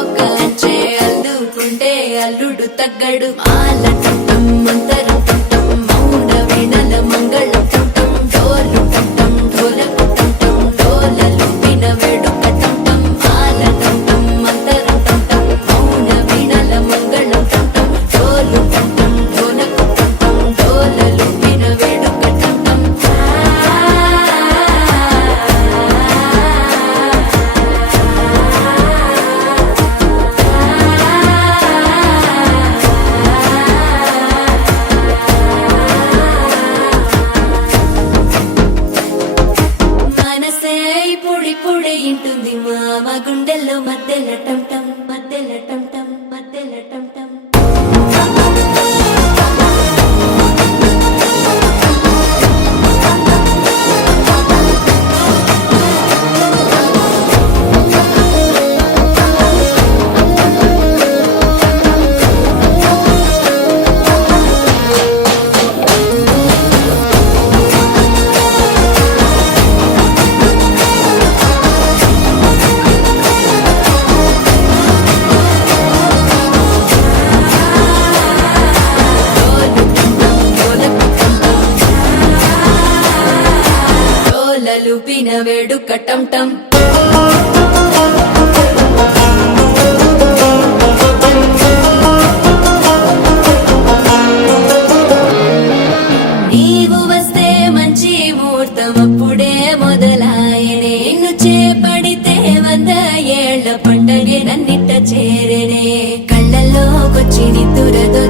ఒక అంచే అల్లుకుంటే అల్లుడు తగ్గడు మాల టం మంతరం టం మౌన వీణల మంగళం టం డోలు టం ఢోలకు టం డోలలు విన వేడుక టం మాల టం మంతరం టం మౌన వీణల మంగళం టం డోలు టం ఢోలకు టం డోలలు విన వేడుక టం మనసే పొడి పొడి ఇంటుంది మామ గుండెల్లో మధ్యల టం టం మధ్యల టం టం మధ్యల టం టం డోలలు విన వేడుక టం టం నీవు వస్తే మంచి ముహూర్తం అప్పుడే మొదలాయనే నిన్ను చేపడితే 100 ఏళ్ల పండగే నన్నిట్ట చేరనే కళ్ళల్లోకొచ్చి నిద్దురదో